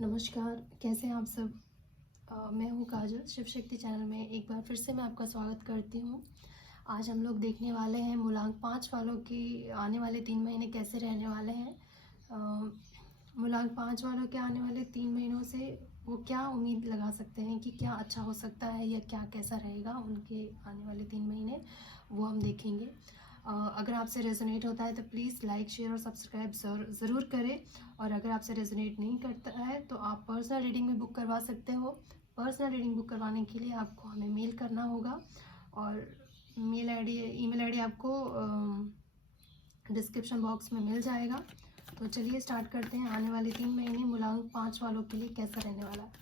नमस्कार, कैसे हैं आप सब? मैं हूँ काजल, शिव शक्ति चैनल में एक बार फिर से मैं आपका स्वागत करती हूँ। आज हम लोग देखने वाले हैं मूलांक 5 वालों की आने वाले 3 महीने कैसे रहने वाले हैं। मूलांक 5 वालों के आने वाले 3 महीनों से वो क्या उम्मीद लगा सकते हैं कि क्या अच्छा हो सकता है या क्या कैसा रहेगा उनके आने वाले 3 महीने, वो हम देखेंगे। अगर आपसे रेजोनेट होता है तो प्लीज़ लाइक, शेयर और सब्सक्राइब ज़रूर करें। और अगर आपसे रेजोनेट नहीं करता है तो आप पर्सनल रीडिंग भी बुक करवा सकते हो। पर्सनल रीडिंग बुक करवाने के लिए आपको हमें मेल करना होगा और ईमेल आईडी आपको डिस्क्रिप्शन बॉक्स में मिल जाएगा। तो चलिए स्टार्ट करते हैं। आने वाले 3 महीने मूलांक 5 वालों के लिए कैसा रहने वाला है।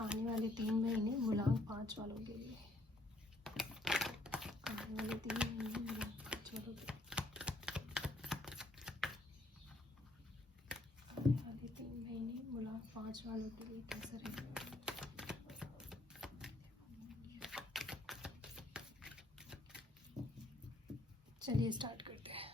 आने वाले 3 महीने मूलांक 5 वालों के लिए, आने वाले 3 महीने मूलांक 5 वालों के लिए, आने वाले 3 महीने मूलांक 5 वालों के लिए कैसा रहेगा। चलिए स्टार्ट करते हैं।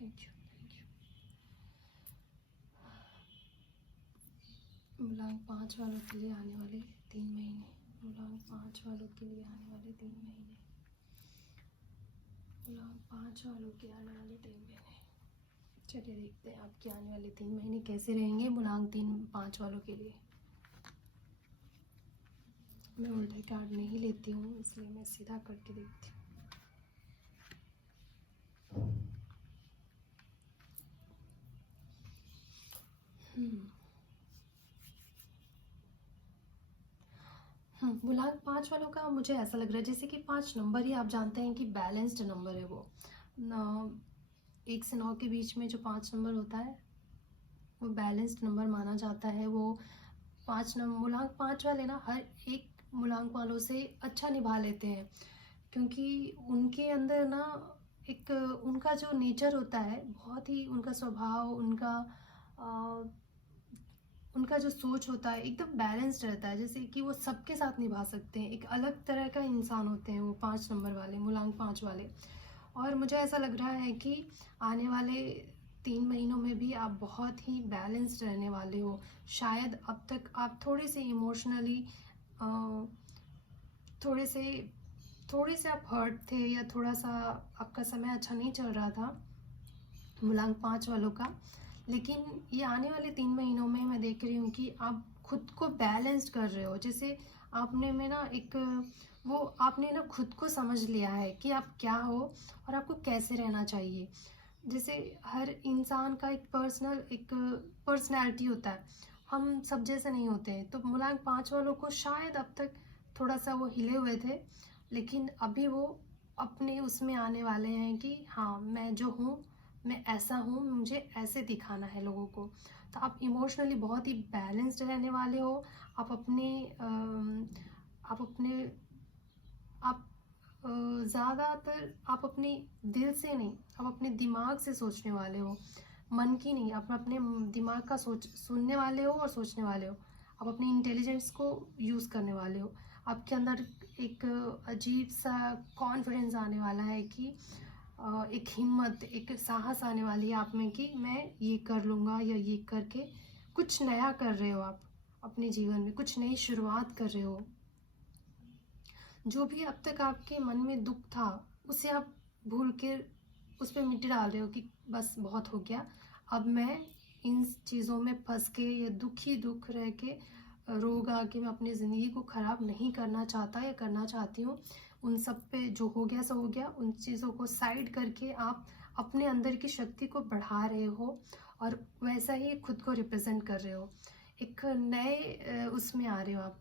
Thank you. मूलांक 5 वालों के लिए आने वाले 3 महीने, मूलांक 5 वालों के लिए आने वाले 3 महीने, मूलांक 5 वालों के आने वाले 3 महीने। चलिए देखते हैं आपके आने वाले 3 महीने कैसे रहेंगे मूलांक 5 वालों के लिए। मैं उल्टे कार्ड नहीं लेती हूँ, इसलिए मैं सीधा करके देखती हूँ। मूलांक 5 वालों का मुझे ऐसा लग रहा है जैसे कि 5 नंबर ही आप जानते हैं कि बैलेंस्ड नंबर है वो। 1 से 9 के बीच में जो 5 नंबर होता है वो बैलेंस्ड नंबर माना जाता है। वो 5 नंबर मूलांक 5 वाले ना हर एक मूलांक वालों से अच्छा निभा लेते हैं, क्योंकि उनके अंदर ना एक उनका जो नेचर होता है, बहुत ही उनका स्वभाव, उनका जो सोच होता है एकदम बैलेंस्ड रहता है, जैसे कि वो सबके साथ निभा सकते हैं। एक अलग तरह का इंसान होते हैं वो 5 नंबर वाले, मूलांक 5 वाले। और मुझे ऐसा लग रहा है कि आने वाले 3 महीनों में भी आप बहुत ही बैलेंस्ड रहने वाले हो। शायद अब तक आप थोड़े से इमोशनली थोड़े से थोड़े से आप हर्ट थे, या थोड़ा सा आपका समय अच्छा नहीं चल रहा था मूलांक 5 वालों का। लेकिन ये आने वाले 3 महीनों में मैं देख रही हूँ कि आप खुद को बैलेंस्ड कर रहे हो। जैसे आपने में ना एक वो आपने ना खुद को समझ लिया है कि आप क्या हो और आपको कैसे रहना चाहिए। जैसे हर इंसान का एक पर्सनैलिटी होता है, हम सब जैसे नहीं होते हैं। तो मूलांक 5 वालों को शायद अब तक थोड़ा सा वो हिले हुए थे, लेकिन अभी वो अपने उसमें आने वाले हैं कि हाँ, मैं जो हूँ मैं ऐसा हूँ, मुझे ऐसे दिखाना है लोगों को। तो आप इमोशनली बहुत ही बैलेंस्ड रहने वाले हो। आप अपने आप अपने आप ज़्यादातर आप अपने दिल से नहीं, आप अपने दिमाग से सोचने वाले हो, मन की नहीं। आप अपने दिमाग का सुनने वाले हो और सोचने वाले हो। आप अपने इंटेलिजेंस को यूज़ करने वाले हो। आपके अंदर एक अजीब सा कॉन्फिडेंस आने वाला है कि एक हिम्मत, एक साहस आने वाली है आप में कि मैं ये कर लूँगा, या ये करके कुछ नया कर रहे हो। आप अपने जीवन में कुछ नई शुरुआत कर रहे हो। जो भी अब तक आपके मन में दुख था उसे आप भूल के उस पर मिट्टी डाल रहे हो कि बस बहुत हो गया, अब मैं इन चीज़ों में फंस के या दुख रह के रोग आके मैं अपनी ज़िंदगी को ख़राब नहीं करना चाहता या करना चाहती हूँ। उन सब पे जो हो गया सो हो गया, उन चीज़ों को साइड करके आप अपने अंदर की शक्ति को बढ़ा रहे हो और वैसा ही खुद को रिप्रेजेंट कर रहे हो। एक नए उसमें आ रहे हो आप।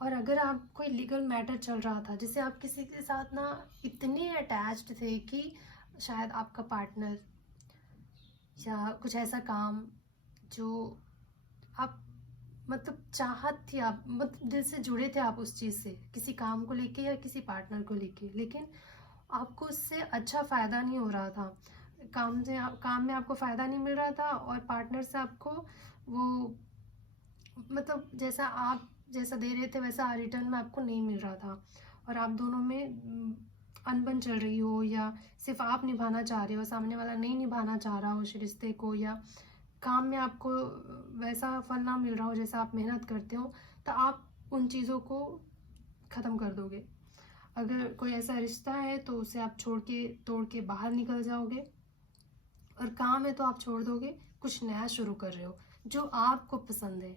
और अगर आप कोई लीगल मैटर चल रहा था, जैसे आप किसी के साथ ना इतने अटैच्ड थे कि शायद आपका पार्टनर या कुछ ऐसा काम जो आप मतलब चाहत थी, आप मतलब दिल से जुड़े थे आप उस चीज़ से, किसी काम को लेके या किसी पार्टनर को लेके, लेकिन आपको उससे अच्छा फ़ायदा नहीं हो रहा था। काम में आपको फ़ायदा नहीं मिल रहा था और पार्टनर से आपको वो मतलब जैसा आप जैसा दे रहे थे वैसा रिटर्न में आपको नहीं मिल रहा था, और आप दोनों में अनबन चल रही हो, या सिर्फ आप निभाना चाह रहे हो, सामने वाला नहीं निभाना चाह रहा हो उस रिश्ते को, या काम में आपको वैसा फल ना मिल रहा हो जैसा आप मेहनत करते हो, तो आप उन चीज़ों को ख़त्म कर दोगे। अगर कोई ऐसा रिश्ता है तो उसे आप छोड़ के तोड़ के बाहर निकल जाओगे, और काम है तो आप छोड़ दोगे, कुछ नया शुरू कर रहे हो जो आपको पसंद है,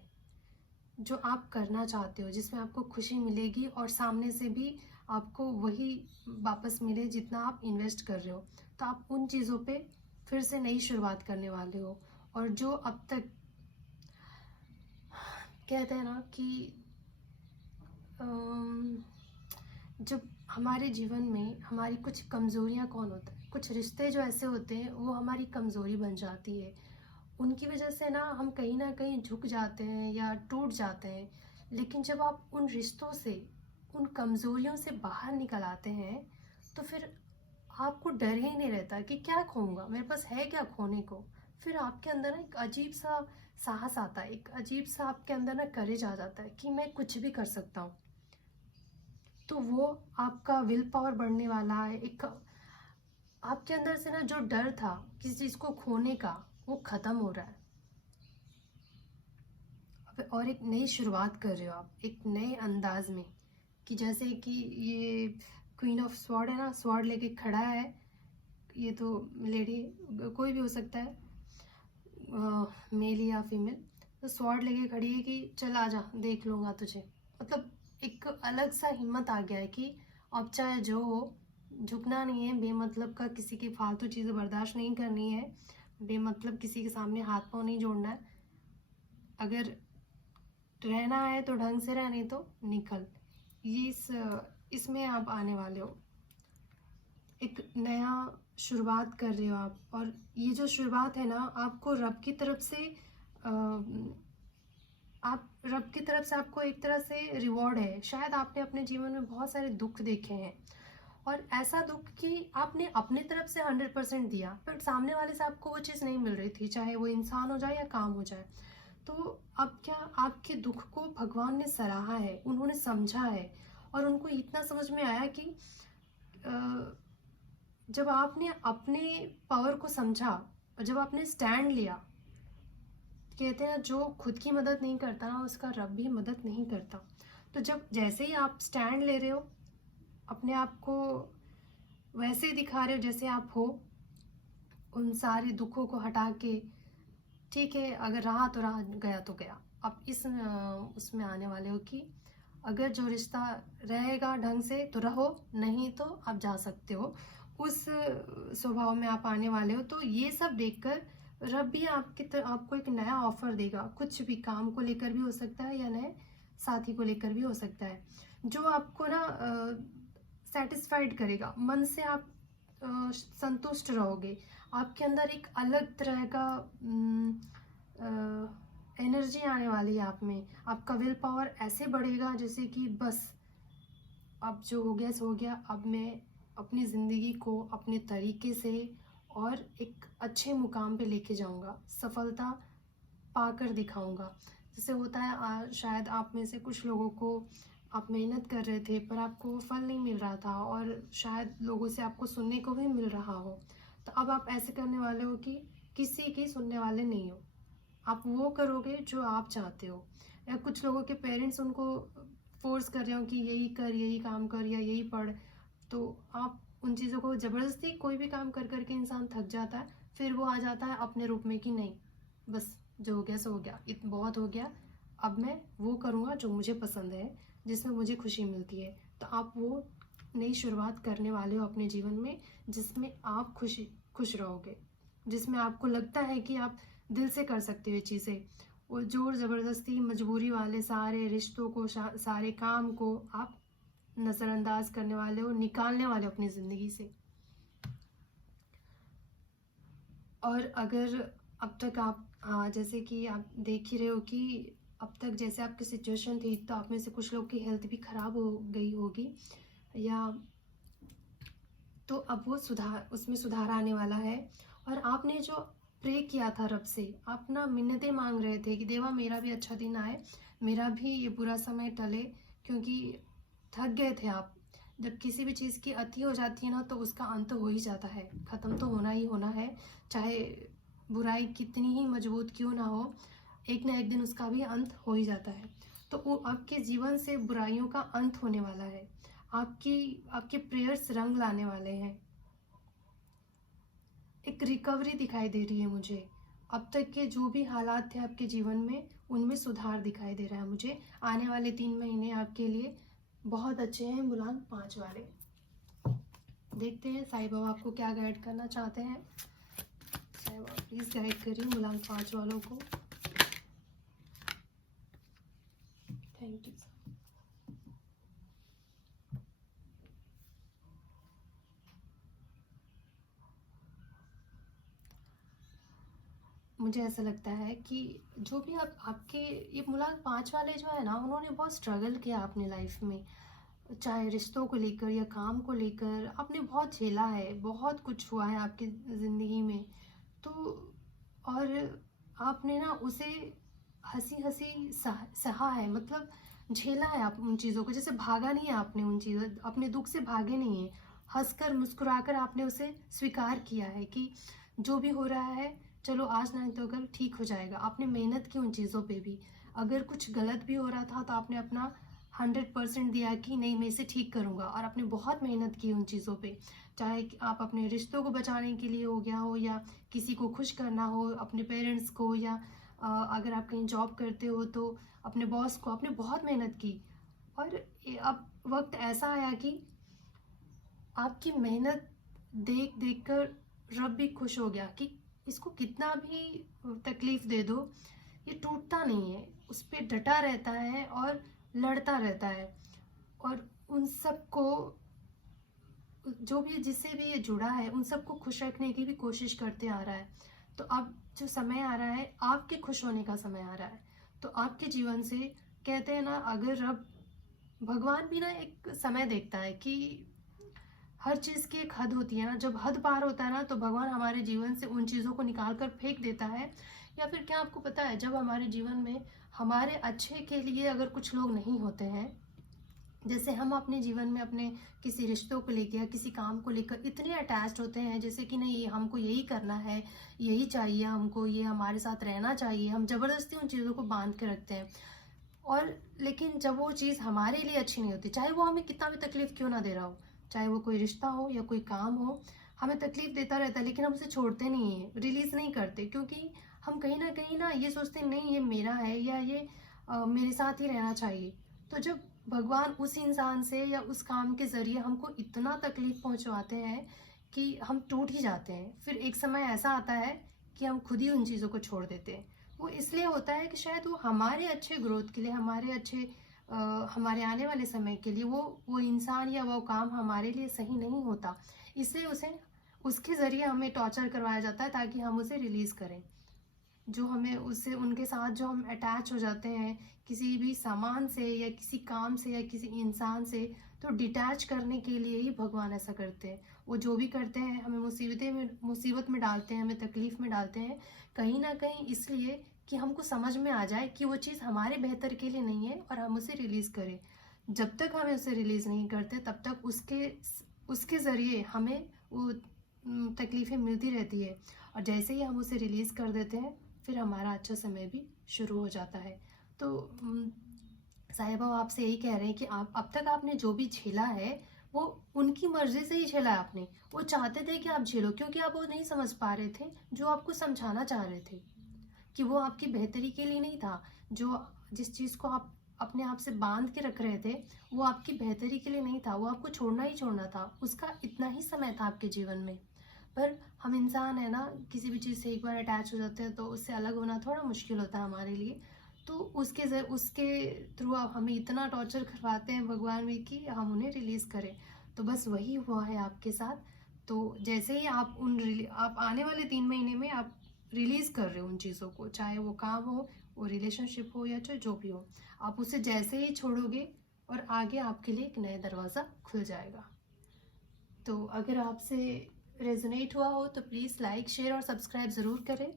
जो आप करना चाहते हो, जिसमें आपको खुशी मिलेगी और सामने से भी आपको वही वापस मिले जितना आप इन्वेस्ट कर रहे हो। तो आप उन चीज़ों पे फिर से नई शुरुआत करने वाले हो। और जो अब तक कहते हैं ना कि जब हमारे जीवन में हमारी कुछ कमज़ोरियाँ कौन होता है, कुछ रिश्ते जो ऐसे होते हैं वो हमारी कमज़ोरी बन जाती है, उनकी वजह से ना हम कहीं ना कहीं झुक जाते हैं या टूट जाते हैं। लेकिन जब आप उन रिश्तों से, उन कमज़ोरियों से बाहर निकल आते हैं, तो फिर आपको डर ही नहीं रहता कि क्या खोऊंगा, मेरे पास है क्या खोने को। फिर आपके अंदर ना एक अजीब सा साहस आता है, एक अजीब सा आपके अंदर ना करेज आ जाता है कि मैं कुछ भी कर सकता हूँ। तो वो आपका विल पावर बढ़ने वाला है। एक आपके अंदर से ना जो डर था किसी चीज़ को खोने का, वो ख़त्म हो रहा है। और एक नई शुरुआत कर रहे हो आप, एक नए अंदाज में, कि जैसे कि ये क्वीन ऑफ स्वॉर्ड है ना, स्वॉर्ड लेके खड़ा है, ये तो लेडी कोई भी हो सकता है, मेल या फीमेल, तो स्वॉर्ड लेके खड़ी है कि चल आजा देख लूँगा तुझे। मतलब एक अलग सा हिम्मत आ गया है कि अब चाहे जो हो, झुकना नहीं है, बेमतलब का किसी की फालतू चीज़ें बर्दाश्त नहीं करनी है, बेमतलब किसी के सामने हाथ पाँव नहीं जोड़ना है। अगर रहना है तो ढंग से रह, नहीं तो निकल। ये इसमें आप आने वाले हो, एक नया शुरुआत कर रहे हो आप। और ये जो शुरुआत है ना, आपको रब की तरफ से आप रब की तरफ से आपको एक तरह से रिवॉर्ड है। शायद आपने अपने जीवन में बहुत सारे दुख देखे हैं, और ऐसा दुख कि आपने अपने तरफ से 100% दिया, बट सामने वाले से आपको वो चीज़ नहीं मिल रही थी, चाहे वो इंसान हो जाए या काम हो जाए। तो अब क्या, आपके दुख को भगवान ने सराहा है, उन्होंने समझा है, और उनको इतना समझ में आया कि जब आपने अपने पावर को समझा, और जब आपने स्टैंड लिया, कहते हैं जो खुद की मदद नहीं करता ना, उसका रब भी मदद नहीं करता। तो जब जैसे ही आप स्टैंड ले रहे हो, अपने आप को वैसे ही दिखा रहे हो जैसे आप हो, उन सारे दुखों को हटा के, ठीक है अगर रहा तो रहा, गया तो गया। अब इस उसमें आने वाले हो कि अगर जो रिश्ता रहेगा ढंग से तो रहो, नहीं तो आप जा सकते हो। उस स्वभाव में आप आने वाले हो। तो ये सब देखकर रब भी आपको एक नया ऑफर देगा, कुछ भी काम को लेकर भी हो सकता है, या नए साथी को लेकर भी हो सकता है, जो आपको ना सेटिस्फाइड करेगा, मन से आप संतुष्ट रहोगे। आपके अंदर एक अलग तरह का एनर्जी आने वाली है आप में, आपका विल पावर ऐसे बढ़ेगा जैसे कि बस अब जो हो गया सो हो गया, अब मैं अपनी ज़िंदगी को अपने तरीके से और एक अच्छे मुकाम पे लेके जाऊंगा, सफलता पाकर दिखाऊंगा। जैसे होता है शायद आप में से कुछ लोगों को, आप मेहनत कर रहे थे पर आपको फल नहीं मिल रहा था, और शायद लोगों से आपको सुनने को भी मिल रहा हो, तो अब आप ऐसे करने वाले हो कि किसी की सुनने वाले नहीं हो, आप वो करोगे जो आप चाहते हो। या कुछ लोगों के पेरेंट्स उनको फोर्स कर रहे हो कि यही कर, यही काम कर, या यही पढ़, तो आप उन चीज़ों को ज़बरदस्ती, कोई भी काम कर करके इंसान थक जाता है, फिर वो आ जाता है अपने रूप में कि नहीं बस जो हो गया सो हो गया, बहुत हो गया, अब मैं वो करूँगा जो मुझे पसंद है, जिसमें मुझे खुशी मिलती है। तो आप वो नई शुरुआत करने वाले हो अपने जीवन में, जिसमें आप खुश रहोगे, जिसमें आपको लगता है कि आप दिल से कर सकते हो ये चीज़ें। वो जोर ज़बरदस्ती मजबूरी वाले सारे रिश्तों को, सारे काम को आप नज़रअंदाज करने वाले हो, निकालने वाले हो अपनी ज़िंदगी से। और अगर अब तक आप, हाँ जैसे कि आप देख ही रहे हो कि अब तक जैसे आपकी सिचुएशन थी, तो आप में से कुछ लोग की हेल्थ भी ख़राब हो गई होगी, या तो अब वो उसमें सुधार आने वाला है। और आपने जो प्रे किया था रब से, आप ना मिन्नतें मांग रहे थे कि देवा मेरा भी अच्छा दिन आए, मेरा भी ये बुरा समय टले, क्योंकि थक गए थे आप। जब किसी भी चीज़ की अति हो जाती है ना तो उसका अंत हो ही जाता है, ख़त्म तो होना ही होना है। चाहे बुराई कितनी ही मजबूत क्यों ना हो, एक ना एक दिन उसका भी अंत हो ही जाता है। तो वो आपके जीवन से बुराइयों का अंत होने वाला है, आपके प्रेयर्स रंग लाने वाले हैं। एक रिकवरी दिखाई दे रही है मुझे, अब तक के जो भी हालात थे आपके जीवन में उनमें सुधार दिखाई दे रहा है मुझे। आने वाले 3 महीने आपके लिए बहुत अच्छे हैं मूलांक 5 वाले। देखते हैं साईं बाबा आपको क्या गाइड करना चाहते हैं। साईं बाबा प्लीज गाइड करिए मूलांक 5 वालों को। Thank you. मुझे ऐसा लगता है कि जो भी आपके ये मूलांक 5 वाले जो है ना, उन्होंने बहुत स्ट्रगल किया अपनी लाइफ में, चाहे रिश्तों को लेकर या काम को लेकर। आपने बहुत झेला है, बहुत कुछ हुआ है आपकी ज़िंदगी में। तो और आपने ना उसे हंसी हंसी सहा है, मतलब झेला है आप उन चीज़ों को। जैसे भागा नहीं है आपने उन चीज़ों, अपने दुख से भागे नहीं है, हंसकर मुस्कुराकर आपने उसे स्वीकार किया है कि जो भी हो रहा है चलो आज नहीं तो कल ठीक हो जाएगा। आपने मेहनत की उन चीज़ों पे भी, अगर कुछ गलत भी हो रहा था तो आपने अपना 100% दिया कि नहीं मैं इसे ठीक करूँगा, और आपने बहुत मेहनत की उन चीज़ों पे। चाहे कि आप अपने रिश्तों को बचाने के लिए हो गया हो, या किसी को खुश करना हो, अपने पेरेंट्स को, या अगर आप कहीं जॉब करते हो तो अपने बॉस को, आपने बहुत मेहनत की। और अब वक्त ऐसा आया कि आपकी मेहनत देख देख कर रब भी खुश हो गया कि इसको कितना भी तकलीफ दे दो ये टूटता नहीं है, उस पर डटा रहता है और लड़ता रहता है। और उन सबको, जो भी जिससे भी ये जुड़ा है, उन सबको खुश रखने की भी कोशिश करते आ रहा है। तो अब जो समय आ रहा है आपके खुश होने का समय आ रहा है। तो आपके जीवन से, कहते हैं ना, अगर रब, भगवान भी ना एक समय देखता है कि हर चीज़ की एक हद होती है ना, जब हद पार होता है ना तो भगवान हमारे जीवन से उन चीज़ों को निकाल कर फेंक देता है। या फिर क्या आपको पता है, जब हमारे जीवन में हमारे अच्छे के लिए अगर कुछ लोग नहीं होते हैं, जैसे हम अपने जीवन में अपने किसी रिश्तों को लेकर या किसी काम को लेकर इतने अटैच्ड होते हैं, जैसे कि नहीं हमको यही करना है, यही चाहिए हमको, ये हमारे साथ रहना चाहिए, हम ज़बरदस्ती उन चीज़ों को बांध के रखते हैं। और लेकिन जब वो चीज़ हमारे लिए अच्छी नहीं होती, चाहे वो हमें कितना भी तकलीफ क्यों ना दे रहा हो, चाहे वो कोई रिश्ता हो या कोई काम हो, हमें तकलीफ देता रहता है, लेकिन हम उसे छोड़ते नहीं हैं, रिलीज़ नहीं करते, क्योंकि हम कहीं ना ये सोचते हैं नहीं ये मेरा है, या ये मेरे साथ ही रहना चाहिए। तो जब भगवान उस इंसान से या उस काम के ज़रिए हमको इतना तकलीफ पहुंचवाते हैं कि हम टूट ही जाते हैं, फिर एक समय ऐसा आता है कि हम खुद ही उन चीज़ों को छोड़ देते हैं। वो इसलिए होता है कि शायद वो हमारे अच्छे ग्रोथ के लिए, हमारे अच्छे हमारे आने वाले समय के लिए वो इंसान या वो काम हमारे लिए सही नहीं होता, इसलिए उसे उसके ज़रिए हमें टॉर्चर करवाया जाता है ताकि हम उसे रिलीज़ करें। जो हमें उससे, उनके साथ जो हम अटैच हो जाते हैं किसी भी सामान से या किसी काम से या किसी इंसान से, तो डिटैच करने के लिए ही भगवान ऐसा करते हैं। वो जो भी करते हैं हमें मुसीबत में डालते हैं, हमें तकलीफ में डालते हैं, कहीं ना कहीं इसलिए कि हमको समझ में आ जाए कि वो चीज़ हमारे बेहतर के लिए नहीं है और हम उसे रिलीज़ करें। जब तक हमें उसे रिलीज़ नहीं करते तब तक उसके ज़रिए हमें वो तकलीफ़ें मिलती रहती है। और जैसे ही हम उसे रिलीज़ कर देते हैं फिर हमारा अच्छा समय भी शुरू हो जाता है। तो साईं बाबा आपसे यही कह रहे हैं कि आप अब तक आपने जो भी झेला है वो उनकी मर्जी से ही झेला है आपने। वो चाहते थे कि आप झेलो, क्योंकि आप वो नहीं समझ पा रहे थे जो आपको समझाना चाह रहे थे, कि वो आपकी बेहतरी के लिए नहीं था। जो जिस चीज़ को आप अपने आप से बांध के रख रहे थे वो आपकी बेहतरी के लिए नहीं था, वो आपको छोड़ना ही छोड़ना था, उसका इतना ही समय था आपके जीवन में। पर हम इंसान है ना, किसी भी चीज़ से एक बार अटैच हो जाते हैं तो उससे अलग होना थोड़ा मुश्किल होता है हमारे लिए। तो उसके थ्रू आप हमें इतना टॉर्चर करवाते हैं भगवान भी कि हम उन्हें रिलीज़ करें। तो बस वही हुआ है आपके साथ। तो जैसे ही आप आने वाले 3 महीने में आप रिलीज़ कर रहे हो उन चीज़ों को, चाहे वो काम हो, वो रिलेशनशिप हो, या चाहे जो भी हो, आप उसे जैसे ही छोड़ोगे और आगे आपके लिए एक नया दरवाज़ा खुल जाएगा। तो अगर आपसे रेजोनेट हुआ हो तो प्लीज़ लाइक, शेयर और सब्सक्राइब ज़रूर करें।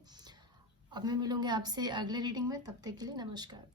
अब मैं मिलूँगी आपसे अगले रीडिंग में, तब तक के लिए नमस्कार।